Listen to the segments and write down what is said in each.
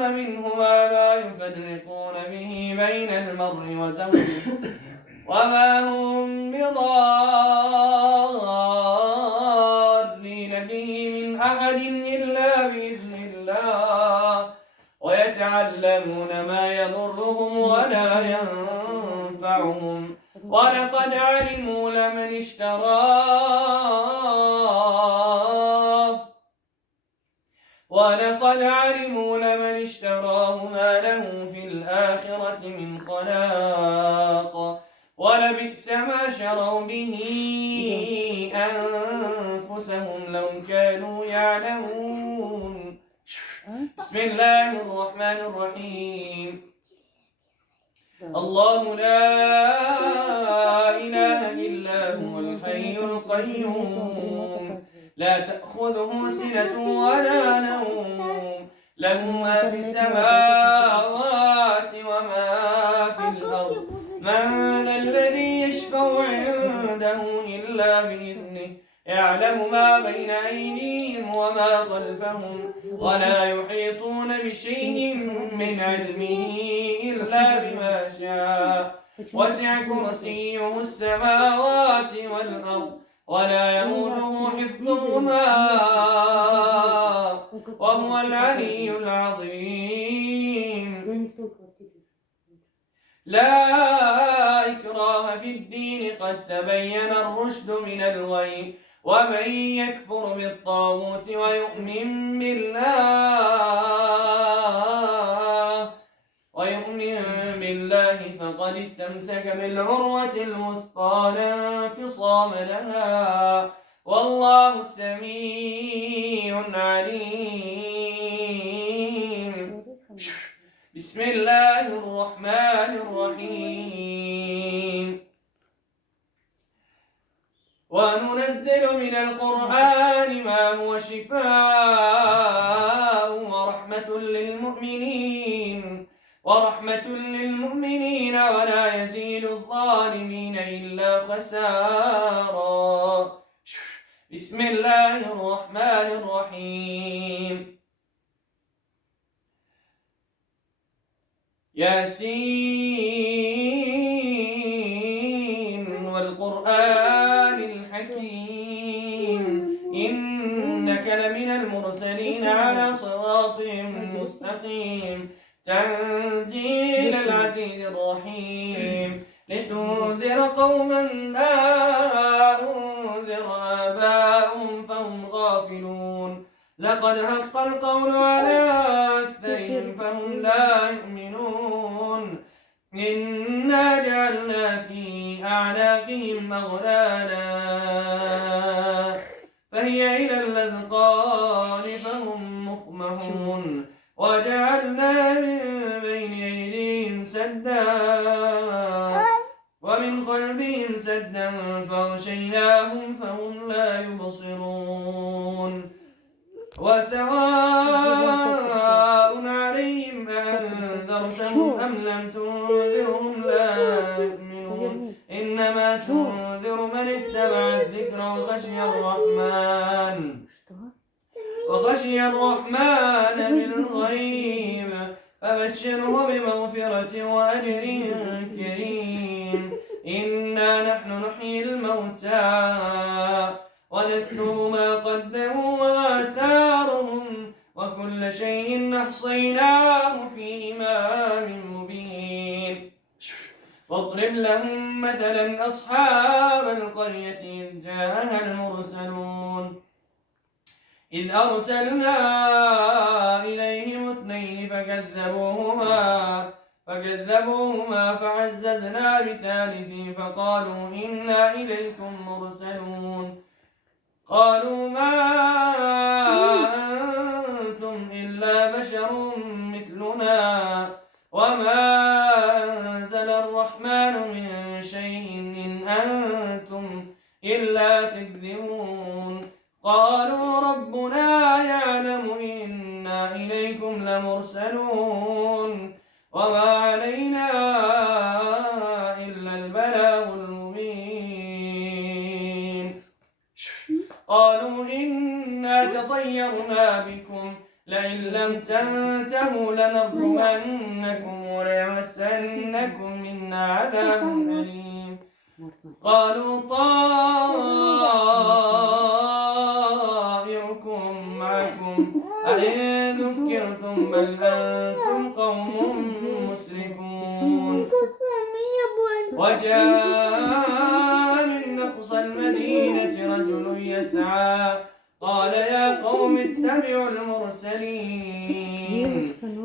منهما ما يفرقون به بين المرء وزوجه وما هم بضارين به من أحد إلا بإذن الله ويتعلمون ما يضرهم ولا ينفعهم ولقد علموا لمن اشتراه ما له في الآخرة من خلاق ولبئس ما شروا به أنفسهم لو كانوا يعلمون. بسم الله الرحمن الرحيم. الله لا إله إلا هو الحي القيوم لا تأخذه سنة ولا نوم له ما في السماوات وما في الأرض من ذا الذي يشفع عنده إلا بإذنه يعلم ما بين أيديهم وما خلفهم ولا يحيطون بشيء من علمه إلا بما شاء وسع كرسيه السماوات والأرض ولا يؤوده حفظهما وهو العلي العظيم. لا إكراه في الدين قد تبين الرشد من الغي ومن يكفر بالطاغوت ويؤمن بالله فقد استمسك بالعروة الوثقى لا انفصام لها والله سميع عليم. بسم الله الرحمن الرحيم. وننزل من القرآن ما هو شفاء ورحمة للمؤمنين ولا يزيد الظالمين إلا خسارا. بسم الله الرحمن الرحيم. ياسين والقرآن الحكيم إنك لمن المرسلين على صراط مستقيم تنزيل العزيز الرحيم لتنذر قوما ما أنذر آباؤهم فهم غافلون لقد حق القول على أكثرهم فهم لا يؤمنون إنا جعلنا في أعناقهم أغلالا فهي إلى الأذقان فهم مقمحون وجعلنا من بين أيديهم سدا ومن خلفهم سدا فغشيناهم فهم لا يبصرون وسواء عليهم أنذرتهم أم لم تنذرهم لا يؤمنون إنما تنذر من اتبع الذكر وخشي الرحمن بالغيب فبشره بمغفرة وأجر كريم. إنا نحن نحيي الموتى ونكتب ما قدموا وآثارهم وكل شيء أحصيناه في إمام مبين. واضرب لهم مثلا أصحاب القرية إذ جاءها المرسلون إذ أرسلنا إليهم اثنين فكذبوهما فعززنا بثالث فقالوا إنا إليكم مرسلون قالوا ما أنتم إلا بشر مثلنا وما أنزل الرحمن من شيء إن أنتم إلا تكذبون قالوا ربنا يعلم إنا إليكم لمرسلون وما علينا إلا البلاغ المبين. قالوا إنا تطيرنا بكم لئن لم تنتهوا لنرجمنكم وليمسنكم منا عذاب أليم قالوا طائركم معكم أئن ذكرتم بل أنتم قوم مسرفون وجاء من أقصى المدينة رجل يسعى قال يا قوم اتبعوا المرسلين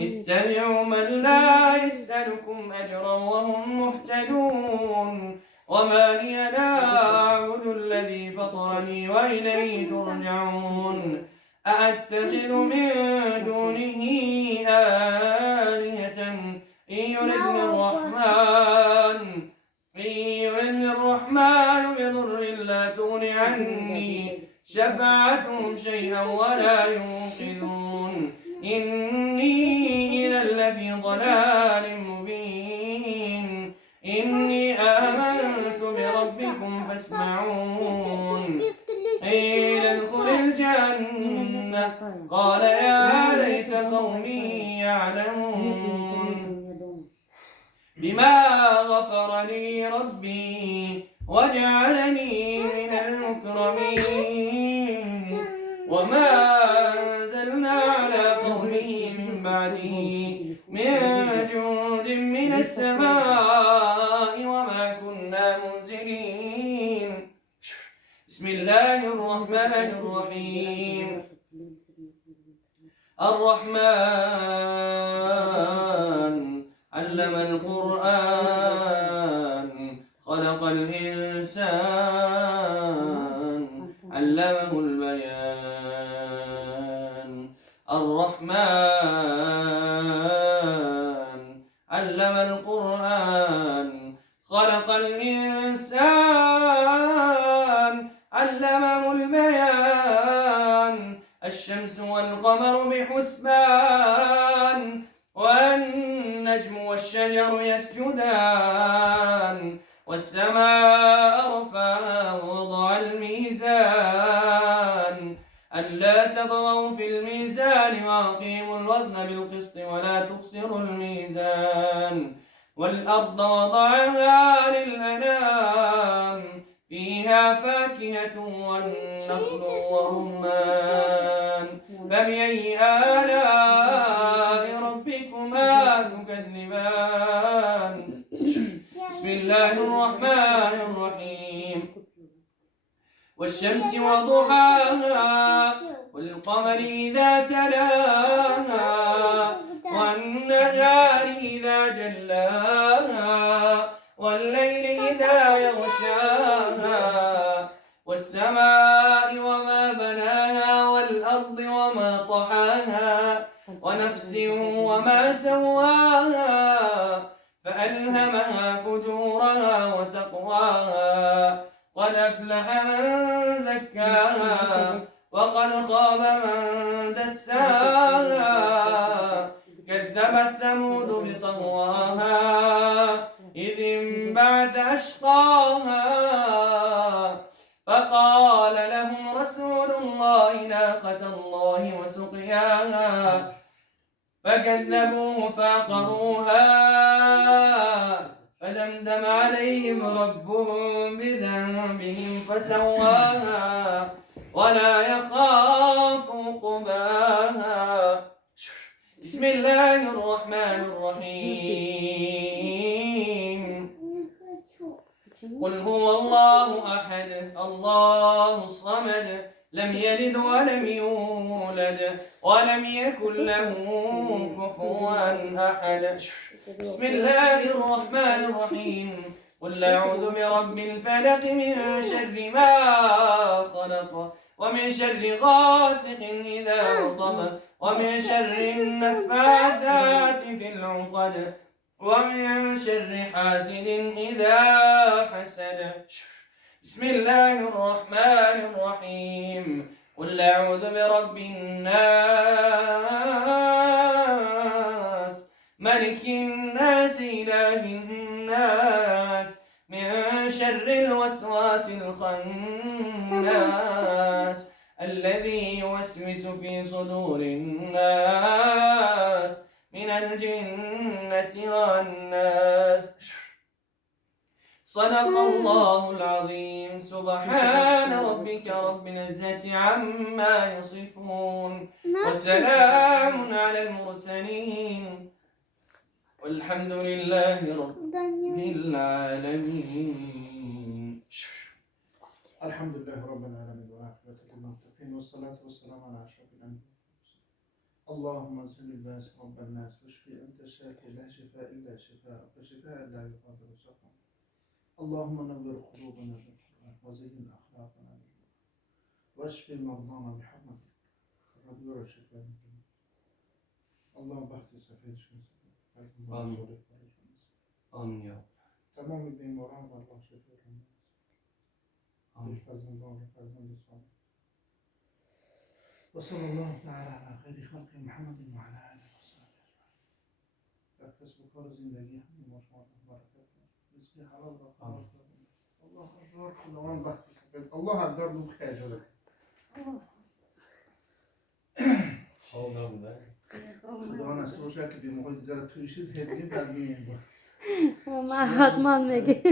اتبعوا من لا يسألكم أجرا وهم مهتدون وما لي لا أعبد الذي فطرني وإليه ترجعون أأتخذ من دونه آلهة إن يردني الرحمن بضر لا تغن عني شفاعتهم شيئا ولا ينقذون إني إذا لفي ضلال مبين إني آمنت بربكم فاسمعون قيل ادخل الجنة قال يا ليت قومي يعلمون بما غفر لي ربي وجعلني من المكرمين وما أنزلنا على قومه من بعده من جود من السماء وما كنا منزلين بسم الله الرحمن الرحيم الرحمن علم القرآن خلق الإنسان علمه البيان الرحمن علم القرآن خلق الإنسان علمه البيان الشمس والقمر بحسبان والنجم والشجر يسجدان والسماء رفعها ووضع الميزان ألا تطغوا في الميزان وأقيموا الوزن بالقسط ولا تخسروا الميزان والأرض وضعها للأنام فيها فاكهة والنخل والرمان فبأي آلاء ربكما تكذبان بسم الله الرحمن الرحيم والشمس وضحاها والقمر إذا تلاها والنهار إذا جلاها والليل إذا يغشاها والسماء وما بناها والأرض وما طحاها ونفس وما سواها فألهمها فجورها وتقواها قد أفلح من زكاها وقد خاب من دساها كذبت ثمود بطغواها إذ انبعث أشقاها فقال لهم رسول الله ناقة الله وسقياها فكذبوه فعقروها فدمدم عليهم ربهم بذنبهم فسواها ولا يخاف عقباها بسم الله الرحمن الرحيم قل هو الله أحد الله الصمد لم يلد ولم يولد ولم يكن له كفوا أحد بسم الله الرحمن الرحيم قل أعوذ برب الفلق من شر ما خلق ومن شر غاسق إذا وقب ومن شر النفاثات في العقد ومن شر حاسد إذا حسد بسم الله الرحمن الرحيم قل أعوذ برب الناس ملك الناس إله الناس من شر الوسواس الخناس الذي يوسوس في صدور الناس من الجنة والناس. صدق الله العظيم. سبحان ربك رب العزة عما يصفون وسلام على المرسلين والحمد لله رب العالمين. الحمد لله رب العالمين والعاقبة للمتقين والصلاة والسلام على أشرف الأنبياء. اللهم اذهب الباس رب الناس واشفي أنت الشافي لا شفاء إلا شفاءك وشفاء لا يغادر سقما. اللهم نور قلوبنا بالقرآن وزين أخلاقنا بالقرآن واشفي مرضانا بحرمة الرب والشفاء. اللهم بخت سفيد شمس آمين آمين يا رب. تمام بیماران الله شفای کنه. آمین. فرزندان و فرزند صالح. و صلی الله تعالی علی خیر خلق محمد و علی آله و صحبه اجمعین. در کسب و کار زندگی همین ما شما برکت کنه. رزق حلال را قرار کنه. الله اکبر. خداوند بخت سفید. الله اکبر دو خیلی. خداوند از روشا که بیماری دیگر تویشید هدیه بعد میگه. ما حتما میگه.